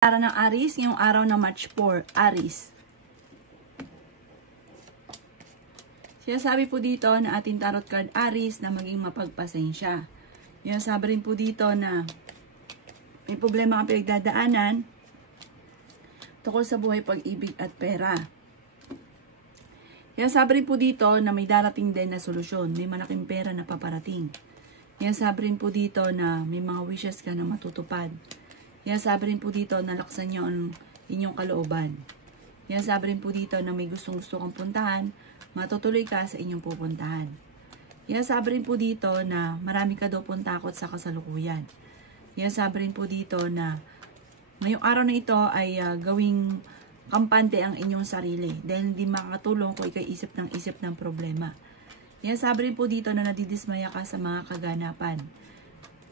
Araw ng Aries, ngayong araw ng March 4, Aries. Sinasabi po dito na ating tarot card Aries na maging mapagpasensya. Sinasabi rin po dito na may problema kang pinagdadaanan tungkol sa buhay, pag-ibig at pera. Sinasabi rin po dito na may darating din na solusyon, may malaking pera na paparating. Sinasabi rin po dito na may mga wishes ka na matutupad. Sabi rin po dito na laksan nyo ang inyong kalooban. Sabi rin po dito na may gustong-gusto kang puntahan, matutuloy ka sa inyong pupuntahan. Sabi rin po dito na marami ka daw pong takot sa kasalukuyan. Sabi rin po dito na ngayong araw na ito ay gawing kampante ang inyong sarili dahil hindi makakatulong kung ikay isip ng problema. Sabi rin po dito na nadidismaya ka sa mga kaganapan.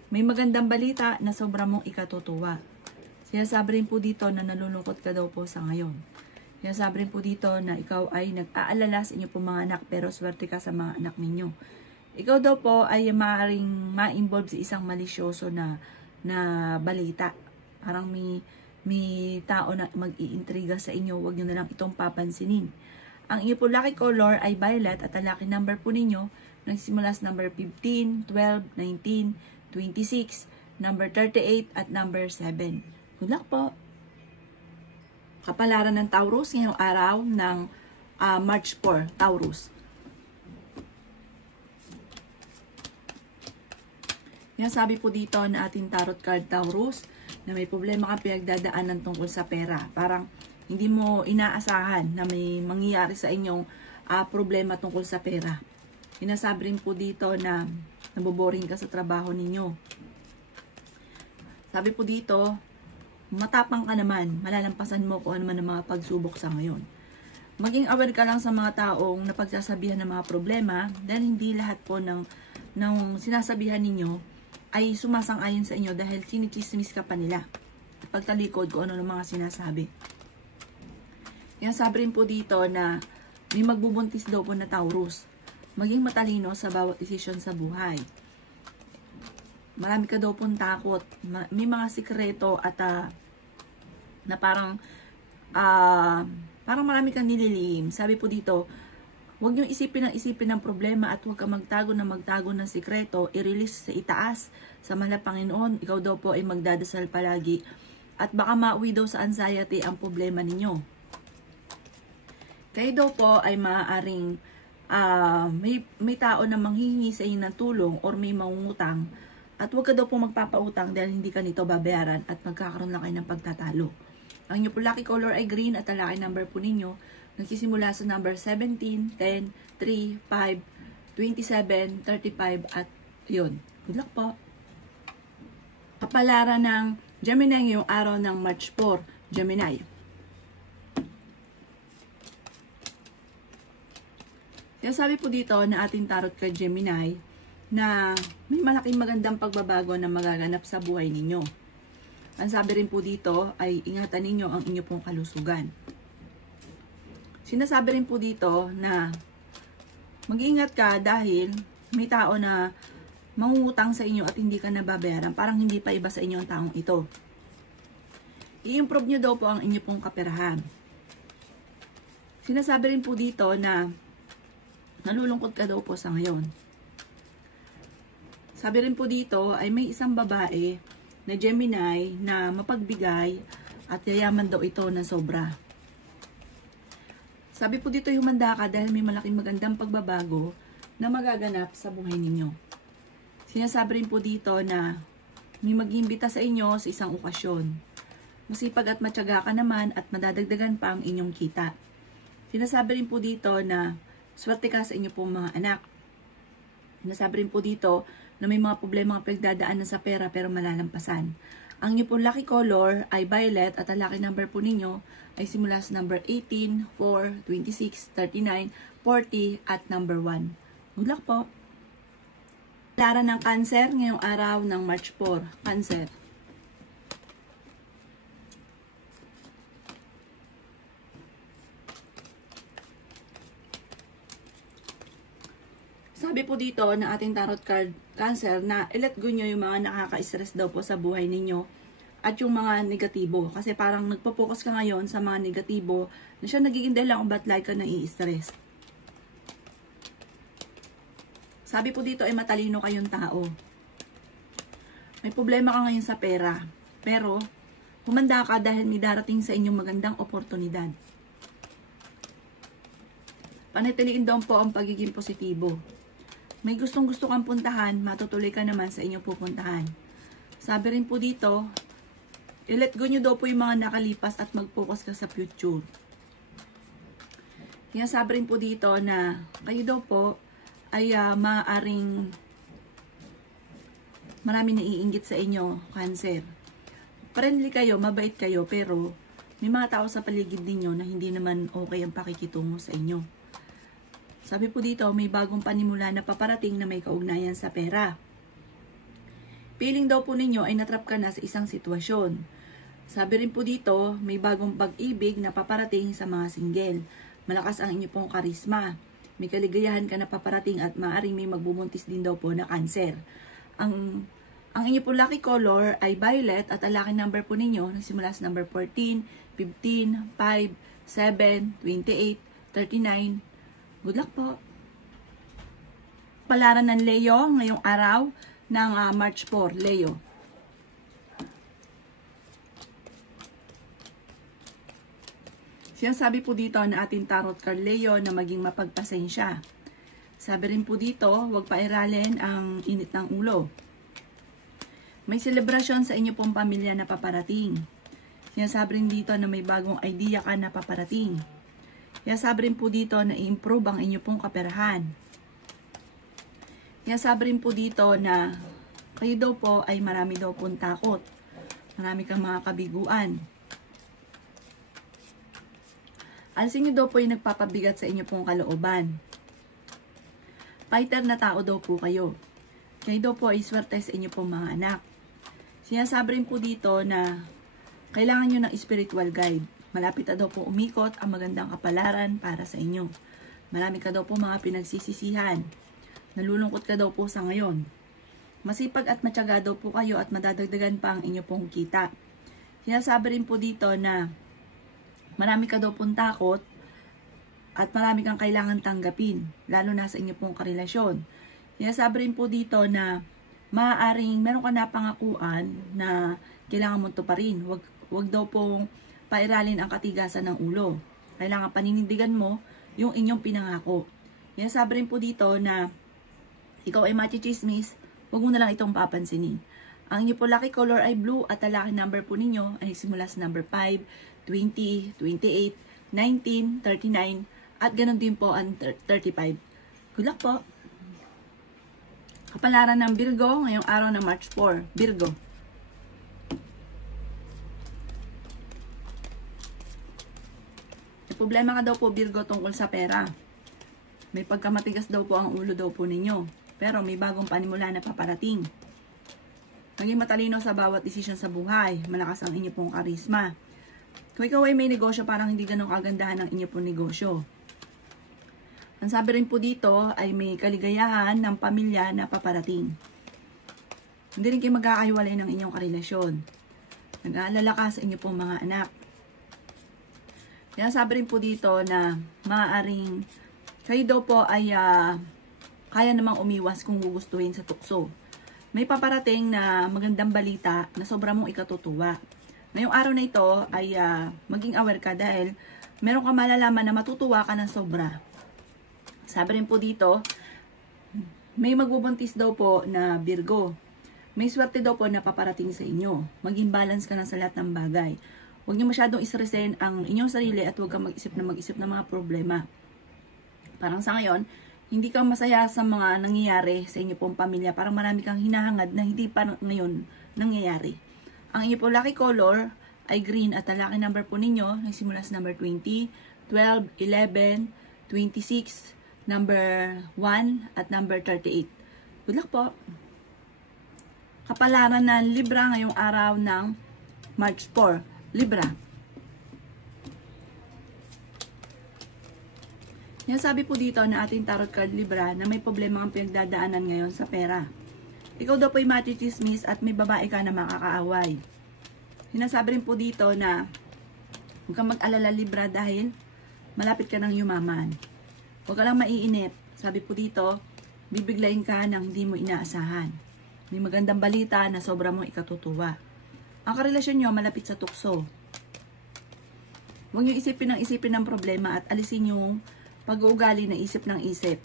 May magandang balita na sobra mong ikatutuwa. Sinasabi rin po dito na nalulungkot ka daw po sa ngayon. Sinasabi rin po dito na ikaw ay nag-aalala sa inyo po mga anak pero swerte ka sa mga anak ninyo. Ikaw daw po ay maaaring ma-involve sa isang malisyoso na balita. Parang may tao na mag-iintriga sa inyo, huwag nyo na lang itong papansinin. Ang inyo po lucky color ay violet at ang lucky number po ninyo nagsimula sa number 15, 12, 19, 26, number 38, at number 7. Good luck po! Kapalaran ng Taurus ngayong araw ng March 4, Taurus. Sabi po dito na ating tarot card Taurus na may problema kang pinagdadaanan tungkol sa pera. Parang hindi mo inaasahan na may mangyayari sa inyong problema tungkol sa pera. Sinasabi rin po dito na naboboring ka sa trabaho ninyo. Sabi po dito, matapang ka naman, malalampasan mo kung ano man ang mga pagsubok sa ngayon. Maging aware ka lang sa mga taong napagsasabihan ng mga problema dahil hindi lahat po ng sinasabihan ninyo ay sumasang-ayon sa inyo dahil sinichismis ka pa nila. Pagtalikod kung ano ng mga sinasabi. Sabi rin po dito na may magbubuntis daw po na Taurus. Maging matalino sa bawat desisyon sa buhay. Marami ka daw pong takot. May mga sikreto at na parang marami kang nililihim. Sabi po dito, huwag niyong isipin ng problema at huwag kang magtago ng sikreto. I-release sa itaas, sa mahal na Panginoon. Ikaw daw po ay magdadasal palagi. At baka mauwi daw sa anxiety ang problema ninyo. Kayo daw po ay maaaring may tao na manghihingi sa inyo ng tulong or may mangungutang at huwag ka daw po magpapautang dahil hindi ka nito babayaran at magkakaroon lang kayo ng pagtatalo. Ang inyo po lucky color ay green at ang lucky number po ninyo nagsisimula sa number 17, 10, 3, 5, 27, 35 at yun. Good luck po! Kapalaran ng Gemini ngayong araw ng March 4, Gemini. Sabi po dito na ating tarot card Gemini na may malaking magandang pagbabago na magaganap sa buhay ninyo. Ang sabi rin po dito ay ingatan ninyo ang inyo pong kalusugan. Sinasabi rin po dito na mag-iingat ka dahil may tao na mangungutang sa inyo at hindi ka nababayaran. Parang hindi pa iba sa inyo ang taong ito. I-improve nyo daw po ang inyo pong kaperahan. Sinasabi rin po dito na nalulungkot ka daw po sa ngayon. Sabi rin po dito ay may isang babae na Gemini na mapagbigay at yayaman daw ito na sobra. Sabi po dito humanda ka dahil may malaking magandang pagbabago na magaganap sa buhay ninyo. Sinasabi rin po dito na may mag-iimbita sa inyo sa isang okasyon. Masipag at matyaga ka naman at madadagdagan pa ang inyong kita. Sinasabi rin po dito na swerte ka sa inyo pong mga anak. Nasabi rin po dito na may mga problema ang pinagdadaanan sa pera pero malalampasan. Ang inyo pong lucky color ay violet at ang lucky number po ninyo ay simula sa number 18, 4, 26, 39, 40 at number 1. Good luck po! Lara ng Cancer ngayong araw ng March 4. Cancer. Sabi po dito na ating tarot card Cancer na i-let go nyo yung mga nakaka-stress daw po sa buhay ninyo at yung mga negatibo. Kasi parang nagpo-focus ka ngayon sa mga negatibo na siya nagiging dahilan kung ba't lagi ka nai-stress. Sabi po dito ay matalino kayong tao. May problema ka ngayon sa pera. Pero, humanda ka dahil may darating sa inyong magandang oportunidad. Panatiliin daw po ang pagiging positibo. May gustong-gusto kang puntahan, matutuloy ka naman sa inyong pupuntahan. Sabi rin po dito, i-let go nyo daw po yung mga nakalipas at mag-focus ka sa future. Kaya sabi rin po dito na kayo daw po ay maaaring marami naiinggit sa inyo, Cancer. Friendly kayo, mabait kayo, pero may mga tao sa paligid ninyo na hindi naman okay ang pakikitungo sa inyo. Sabi po dito, may bagong panimula na paparating na may kaugnayan sa pera. Feeling daw po ninyo ay natrap ka na sa isang sitwasyon. Sabi rin po dito, may bagong pag-ibig na paparating sa mga single. Malakas ang inyo pong karisma. May kaligayahan ka na paparating at maaaring may magbubuntis din daw po na Cancer. Ang inyo po lucky color ay violet at ang lucky number po ninyo nagsimula sa number 14, 15, 5, 7, 28, 39. Good luck po. Palaran ng Leo ngayong araw ng March 4, Leo. Sinasabi po dito na ating tarot card Leo na maging mapagpasensya. Sabi rin po dito, huwag pairalin ang init ng ulo. May selebrasyon sa inyo pong pamilya na paparating. Sinasabi rin dito na may bagong idea ka na paparating. Sinasabi rin po dito na i-improve ang inyo pong kaperahan. Sinasabi rin po dito na kayo daw po ay marami daw pong takot. Marami kang mga kabiguan. Alisin nyo daw po yung nagpapabigat sa inyo pong kalooban. Fighter na tao daw po kayo. Kayo daw po ay swerte sa inyo pong mga anak. Sinasabi rin po dito na kailangan nyo ng spiritual guide. Malapit na daw po umikot ang magandang kapalaran para sa inyo. Marami ka daw po mga pinagsisisihan. Nalulungkot ka daw po sa ngayon. Masipag at matyaga daw po kayo at madadagdagan pa ang inyo pong kita. Sinasabi rin po dito na marami ka daw pong takot at marami kang kailangan tanggapin, lalo na sa inyo pong karelasyon. Sinasabi rin po dito na maaaring meron ka na pangakuan na kailangan mong tuparin. Wag daw pong pairalin ang katigasan ng ulo. Kailangan paninindigan mo yung inyong pinangako. Sinasabi rin po dito na ikaw ay machichismis, huwag mo na lang itong papansinin. Ang inyo po lucky color ay blue at ang lucky number po ninyo ay simula sa number 5, 20, 28, 19, 39, at ganun din po ang 35. Good luck po! Kapalaran ng Virgo ngayong araw ng March 4. Virgo. May problema ka daw po, Virgo, tungkol sa pera. May pagkamatigas daw po ang ulo daw po ninyo. Pero may bagong panimula na paparating. Maging matalino sa bawat desisyon sa buhay. Malakas ang inyo pong karisma. Kung ikaw ay may negosyo, parang hindi ganun kagandahan ang inyo pong negosyo. Ang sabi rin po dito ay may kaligayahan ng pamilya na paparating. Hindi rin kayo magkakahiwalay ng inyong karelasyon. Nag-aalala ka sa inyo pong mga anak. Kaya sabi rin po dito na maaaring kayo daw po ay kaya namang umiwas kung gugustuhin sa tukso. May paparating na magandang balita na sobra mong ikatutuwa. Ngayong araw na ito ay maging aware ka dahil meron ka malalaman na matutuwa ka ng sobra. Sabi rin po dito, may magbubuntis daw po na Virgo. May swerte daw po na paparating sa inyo. Maging balance ka na sa lahat ng bagay. Huwag niyo masyadong istresin ang inyong sarili at huwag kang mag-isip ng mga problema. Parang sa ngayon, hindi ka masaya sa mga nangyayari sa inyo pong pamilya. Parang marami kang hinahangad na hindi pa ngayon nangyayari. Ang inyo po lucky color ay green at ang lucky number po ninyo nagsimula sa number 20, 12, 11, 26, number 1 at number 38. Good luck po! Kapalaran ng Libra ngayong araw ng March 4. Libra. Yan sabi po dito na ating tarot card Libra na may problema ang pinagdadaanan ngayon sa pera. Ikaw daw po ay machichismis at may babae ka na makakaaway. Sinasabi rin po dito na huwag kang mag-alala Libra dahil malapit ka ng yumaman. Huwag ka lang maiinip. Sabi po dito, bibiglayin ka ng hindi mo inaasahan. May magandang balita na sobra mong ikatutuwa. Ang karelasyon nyo malapit sa tukso. Huwag nyo isipin ng problema at alisin yung pag-uugali na isip ng isip.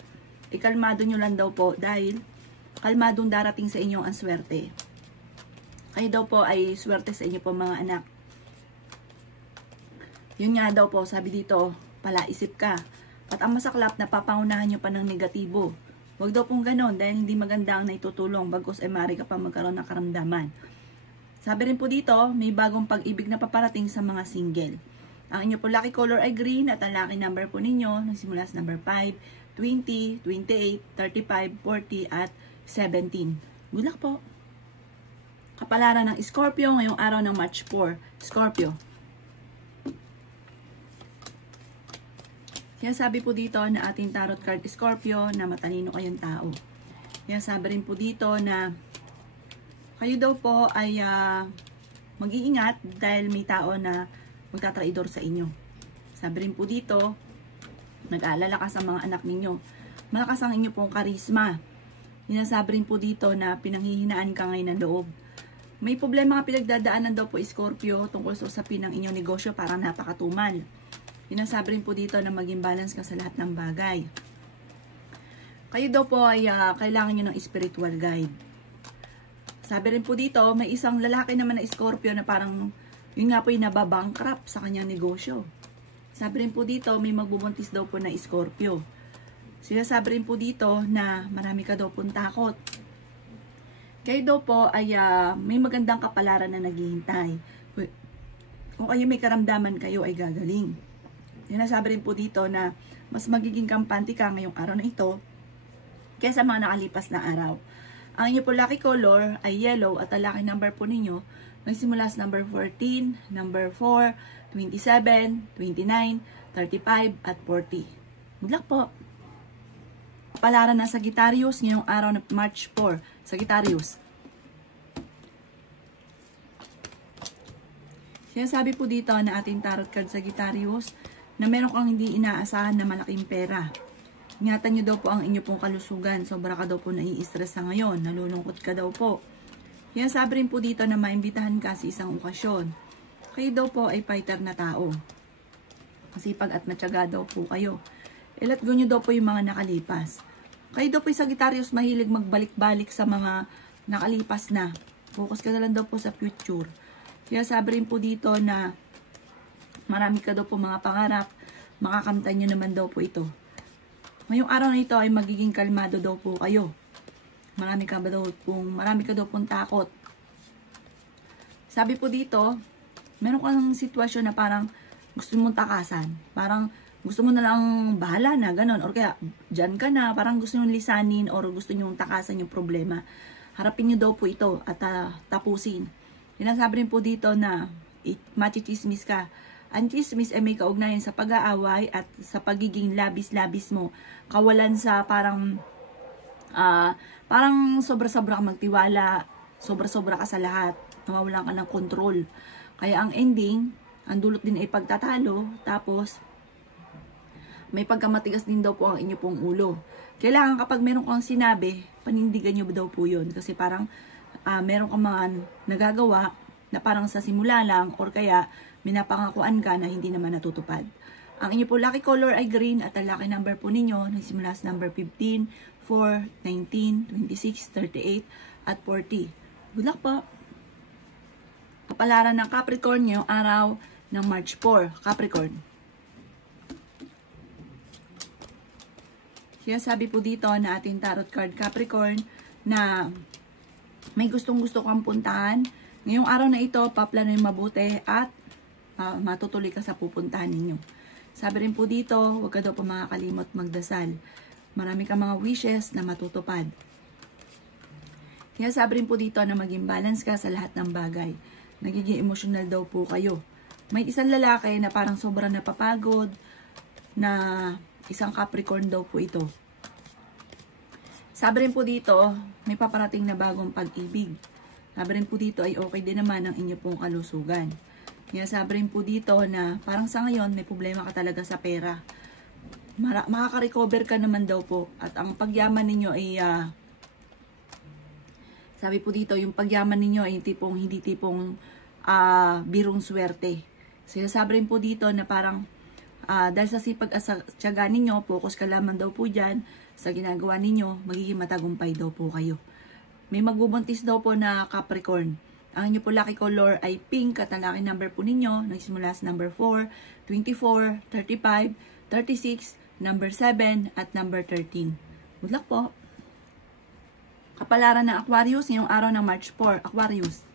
Ikalmado nyo lang daw po dahil kalmadong darating sa inyo ang swerte. Kayo daw po ay swerte sa inyo po mga anak. Yun nga daw po, sabi dito, palaisip ka. At ang masaklap, napapangunahan nyo pa ng negatibo. Huwag daw pong ganon dahil hindi maganda ang naitutulong bagos ay maaari ka pa magkaroon ng karamdaman. Sabi rin po dito, may bagong pag-ibig na paparating sa mga single. Ang inyo po lucky color ay green at ang lucky number po ninyo nagsimula sa number 5, 20, 28, 35, 40 at 17. Good luck po! Kapalaran ng Scorpio ngayong araw ng March 4. Scorpio. Sabi po dito na ating tarot card Scorpio na matalino kayong tao. Sabi rin po dito na kayo daw po ay mag-iingat dahil may tao na magtatraidor sa inyo. Sabi rin po dito, nag-aalala ka sa mga anak ninyo. Malakas ang inyo pong karisma. Sabi rin po dito na pinanghihinaan ka ngayon ng loob. May problema nga pinagdadaanan daw po Scorpio tungkol sa usapin ng inyong negosyo, parang napakatumal. Sabi rin po dito na maging balance ka sa lahat ng bagay. Kayo daw po ay kailangan nyo ng spiritual guide. Sabi rin po dito, may isang lalaki naman na Scorpio na parang yun nga po yung nababankrupt sa kanyang negosyo. Sabi rin po dito, may magbubuntis daw po na Scorpio. Sinasabi rin po dito na marami ka daw pong takot. Kayo daw po ay may magandang kapalaran na naghihintay. Kung kayo may karamdaman, kayo ay gagaling. Sinasabi rin po dito na mas magiging kampante ka ngayong araw na ito kaysa mga nakalipas na araw. Ang inyo po lucky color ay yellow at ang lucky number po ninyo nagsimula sa number 14, number 4, 27, 29, 35 at 40. Good luck po! Kapalaran ng Sagittarius ngayong araw na March 4. Sagittarius. Sinasabi po dito na ating tarot card Sagittarius na meron kang hindi inaasahan na malaking pera. Ingatan nyo daw po ang inyo pong kalusugan. Sobra ka daw po nai-stress sa ngayon. Nalulungkot ka daw po. Sinasabi rin po dito na maimbitahan ka sa isang okasyon. Kayo daw po ay fighter na tao. Masipag at matyaga daw po kayo. Let go nyo daw po yung mga nakalipas. Kayo daw po yung Sagittarius mahilig magbalik-balik sa mga nakalipas na. Focus ka na lang daw po sa future. Kaya sabi rin po dito na marami ka daw po mga pangarap. Makakamtan nyo naman daw po ito. Ngayong araw na ito ay magiging kalmado daw po kayo. Marami ka daw pong takot. Sabi po dito, meron kang sitwasyon na parang gusto mong takasan. Parang gusto mo na lang bahala na, ganon. Or kaya, dyan ka na, parang gusto nyo lisanin or gusto nyo takasan yung problema. Harapin nyo daw po ito at tapusin. Sinasabi rin po dito na machichismis ka. Ang chismis ay may kaugnayan sa pag-aaway at sa pagiging labis-labis mo. Kawalan sa parang sobra-sobra ka magtiwala, sobra-sobra ka sa lahat, nawawalan ka ng control. Kaya ang ending, ang dulot din ay pagtatalo, tapos may pagkamatigas din daw po ang inyo pong ulo. Kailangan kapag meron kang sinabi, panindigan nyo daw po yun. Kasi parang meron kang mga nagagawa na parang sa simula lang or kaya minapangakuan ka na hindi naman natutupad. Ang inyo po lucky color ay green at ang lucky number po ninyo nagsimula sa number 15, 4, 19, 26, 38 at 40. Good luck po! Kapalaran ng Capricorn ngayong araw ng March 4. Capricorn. Sabi po dito na ating tarot card Capricorn na may gustong-gusto kang puntahan. Ngayong araw na ito, paplanoy mabuti at matutuloy ka sa pupuntahan ninyo. Sabi rin po dito, huwag ka daw po makakalimot magdasal. Marami ka mga wishes na matutupad. Sabi rin po dito na maging balance ka sa lahat ng bagay. Nagiging emotional daw po kayo. May isang lalaki na parang sobrang napapagod na isang Capricorn daw po ito. Sabi rin po dito, may paparating na bagong pag-ibig. Sabi rin po dito ay okay din naman ang inyo pong kalusugan. Kaya sabi rin po dito na parang sa ngayon may problema ka talaga sa pera. Makaka-recover ka naman daw po. At ang pagyaman ninyo ay sabi po dito, yung pagyaman ninyo ay hindi tipong birong swerte. So sabi rin po dito na parang dahil sa sipag at tiyaga ninyo, focus ka lamang daw po dyan sa ginagawa ninyo, magiging matagumpay daw po kayo. May magbubuntis daw po na Capricorn. Ang inyo po lucky color ay pink at ang lucky number po ninyo, nagsimula sa number 4, 24, 35, 36, number 7, at number 13. Good luck po! Kapalaran ng Aquarius ngayong araw ng March 4. Aquarius.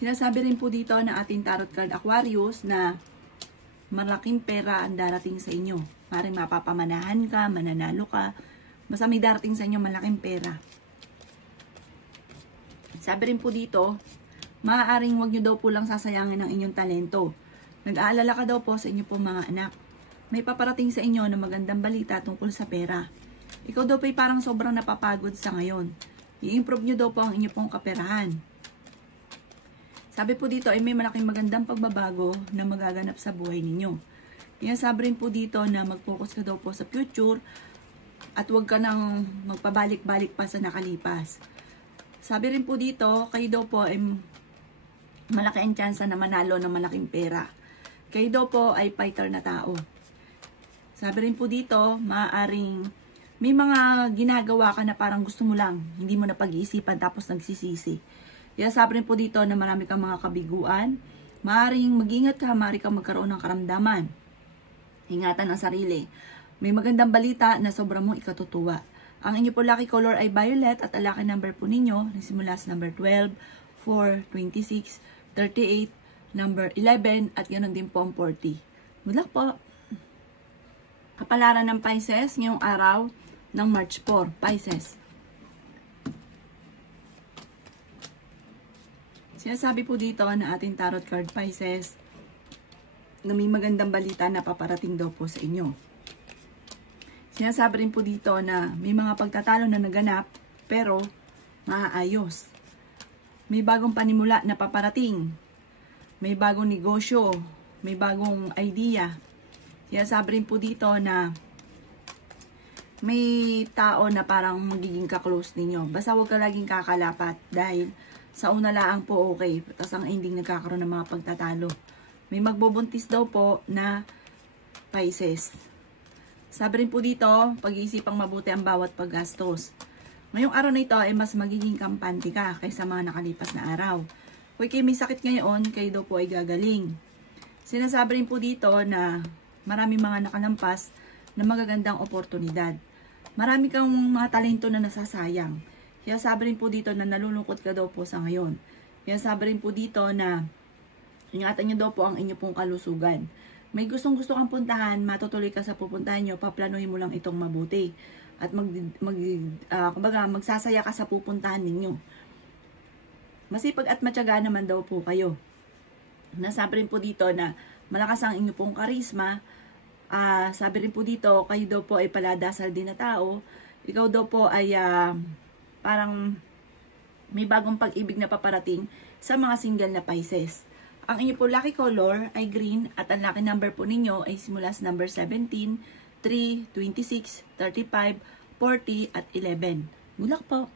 Sinasabi rin po dito na ating tarot card Aquarius na malaking pera ang darating sa inyo. Maring mapapamanahan ka, mananalo ka. Basta may darating sa inyo malaking pera. Sabi rin po dito, maaaring wag nyo daw po lang sasayangin ang inyong talento. Nag-aalala ka daw po sa inyo po mga anak. May paparating sa inyo na magandang balita tungkol sa pera. Ikaw daw po ay parang sobrang napapagod sa ngayon. I-improve nyo daw po ang inyo pong kaperahan. Sabi po dito ay may malaking magandang pagbabago na magaganap sa buhay ninyo. Kaya sabi rin po dito na mag-focus ka daw po sa future at huwag ka nang magpabalik-balik pa sa nakalipas. Sabi rin po dito, kayo daw po ay malaki ang tsansa na manalo ng malaking pera. Kayo daw po ay fighter na tao. Sabi rin po dito, maaaring may mga ginagawa ka na parang gusto mo lang, hindi mo na pag-iisipan tapos nagsisisi. Kaya sabi rin po dito na marami kang mga kabiguan, maaaring mag-ingat ka, maaari kang magkaroon ng karamdaman. Ingatan ang sarili. May magandang balita na sobrang mong ikatutuwa. Ang inyo po lucky color ay violet at ang lucky number po ninyo, nagsimula sa number 12, 4, 26, 38, number 11, at ganoon din po ang 40. Good luck po! Kapalaran ng Pisces ngayong araw ng March 4. Pisces. Sinasabi po dito na ating tarot card Pisces na may magandang balita na paparating daw po sa inyo. Sinasabi rin po dito na may mga pagtatalo na naganap pero maaayos. May bagong panimula na paparating. May bagong negosyo. May bagong idea. Sinasabi rin po dito na may tao na parang magiging ka-close ninyo. Basta huwag ka laging kakalapat dahil sa una lang po okay. Tapos ang ending nagkakaroon ng mga pagtatalo. May magbubuntis daw po na Pisces. Sabi rin po dito, pag-iisipang mabuti ang bawat paggastos. Ngayong araw na ito ay mas magiging kampante ka kaysa mga nakalipas na araw. Kung kayo may sakit ngayon, kayo daw po ay gagaling. Sinasabi rin po dito na marami mga nakalampas na magagandang oportunidad. Marami kang mga talento na nasasayang. Kaya sabi rin po dito na nalulungkot ka daw po sa ngayon. Kaya sabi rin po dito na ingatan nyo daw po ang inyo pong kalusugan. May gustong-gusto kang puntahan, matutuloy ka sa pupuntahan nyo, paplanuhin mo lang itong mabuti. At magsasaya ka sa pupuntahan ninyo. Masipag at matyaga naman daw po kayo. Nasabi rin po dito na malakas ang inyo pong karisma. Sabi rin po dito, kayo daw po ay paladasal din na tao. Ikaw daw po ay parang may bagong pag-ibig na paparating sa mga single na Pisces. Ang inyo po lucky color ay green at ang lucky number po ninyo ay simula sa number 17, 3, 26, 35, 40 at 11. Good luck po!